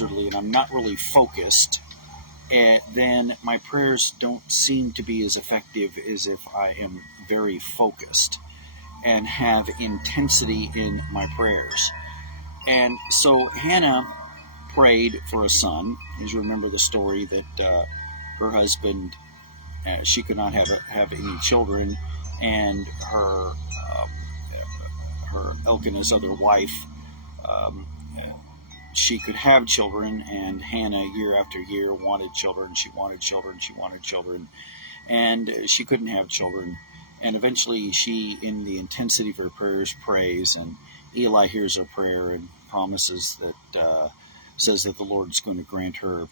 haphazardly and I'm not really focused, then my prayers don't seem to be as effective as if I am very focused and have intensity in my prayers. And so Hannah prayed for a son. As you remember the story that her husband, she could not have any children, and her Elkanah's other wife, she could have children, and Hannah, year after year, wanted children. She wanted children. She wanted children, and she couldn't have children. And eventually, she, in the intensity of her prayers, prays, and Eli hears her prayer and promises that, says that the Lord is going to grant her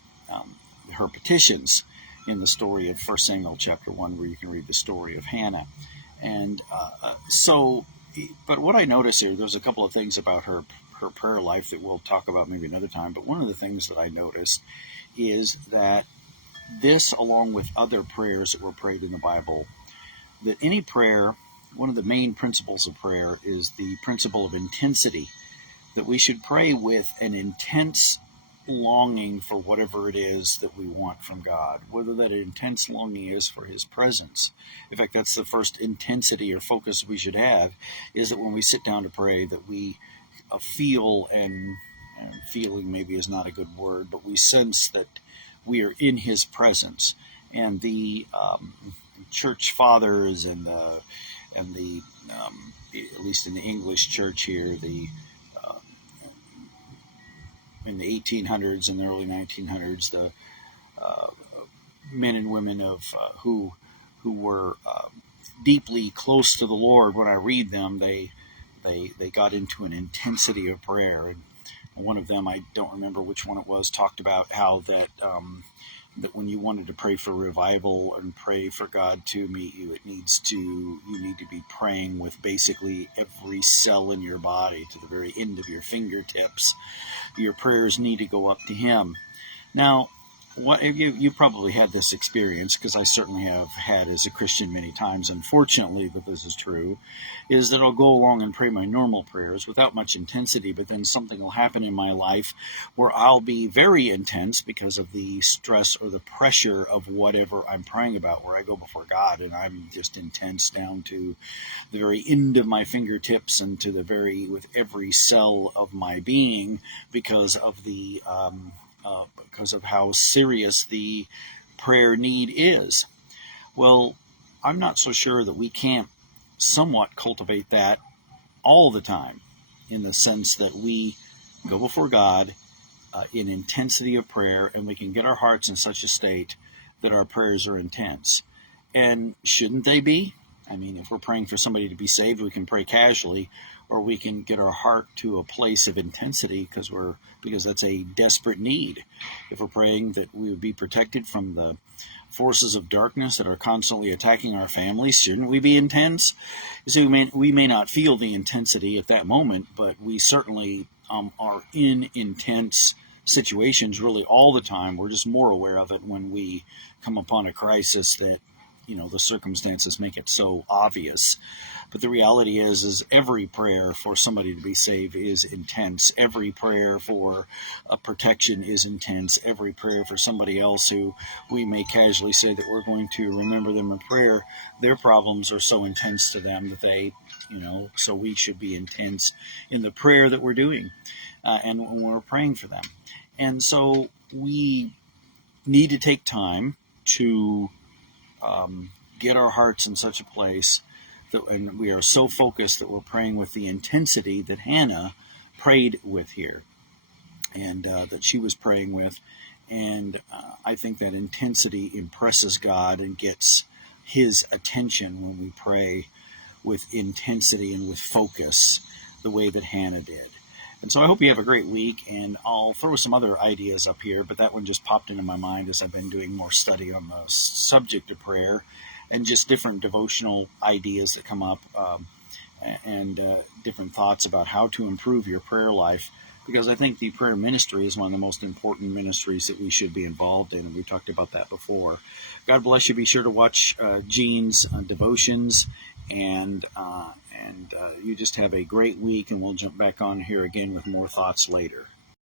her petitions in the story of 1 Samuel chapter 1, where you can read the story of Hannah. And but what I notice here, there's a couple of things about her prayer life that we'll talk about maybe another time, but one of the things that I noticed is that this, along with other prayers that were prayed in the Bible, that any prayer, one of the main principles of prayer is the principle of intensity, that we should pray with an intense longing for whatever it is that we want from God, whether that intense longing is for His presence. In fact, that's the first intensity or focus we should have, is that when we sit down to pray, that we feel, and feeling maybe is not a good word, but we sense that we are in His presence. And the church fathers and the at least in the English church here, in the 1800s and the early 1900s, the men and women of who were deeply close to the Lord, when I read them, they got into an intensity of prayer. And one of them, I don't remember which one it was, talked about how that when you wanted to pray for revival and pray for God to meet you, you need to be praying with basically every cell in your body to the very end of your fingertips. Your prayers need to go up to Him. Now, what you probably had this experience, because I certainly have had as a Christian many times, unfortunately, but this is true, is that I'll go along and pray my normal prayers without much intensity, but then something will happen in my life where I'll be very intense because of the stress or the pressure of whatever I'm praying about, where I go before God and I'm just intense down to the very end of my fingertips and to with every cell of my being, because of how serious the prayer need is. Well, I'm not so sure that we can't somewhat cultivate that all the time, in the sense that we go before God in intensity of prayer, and we can get our hearts in such a state that our prayers are intense. And shouldn't they be? I mean, if we're praying for somebody to be saved, we can pray casually, or we can get our heart to a place of intensity because that's a desperate need. If we're praying that we would be protected from the forces of darkness that are constantly attacking our families, shouldn't we be intense? You see, we may not feel the intensity at that moment, but we certainly are in intense situations really all the time. We're just more aware of it when we come upon a crisis that, the circumstances make it so obvious. But the reality is every prayer for somebody to be saved is intense. Every prayer for protection is intense. Every prayer for somebody else who we may casually say that we're going to remember them in prayer, their problems are so intense to them that they, so we should be intense in the prayer that we're doing and when we're praying for them. And so we need to take time to get our hearts in such a place and we are so focused that we're praying with the intensity that Hannah prayed with here, and that she was praying with. And I think that intensity impresses God and gets His attention when we pray with intensity and with focus, the way that Hannah did. And so I hope you have a great week, and I'll throw some other ideas up here, but that one just popped into my mind as I've been doing more study on the subject of prayer, and just different devotional ideas that come up, and different thoughts about how to improve your prayer life, because I think the prayer ministry is one of the most important ministries that we should be involved in, and we talked about that before. God bless you. Be sure to watch Jean's devotions, and you just have a great week, and we'll jump back on here again with more thoughts later.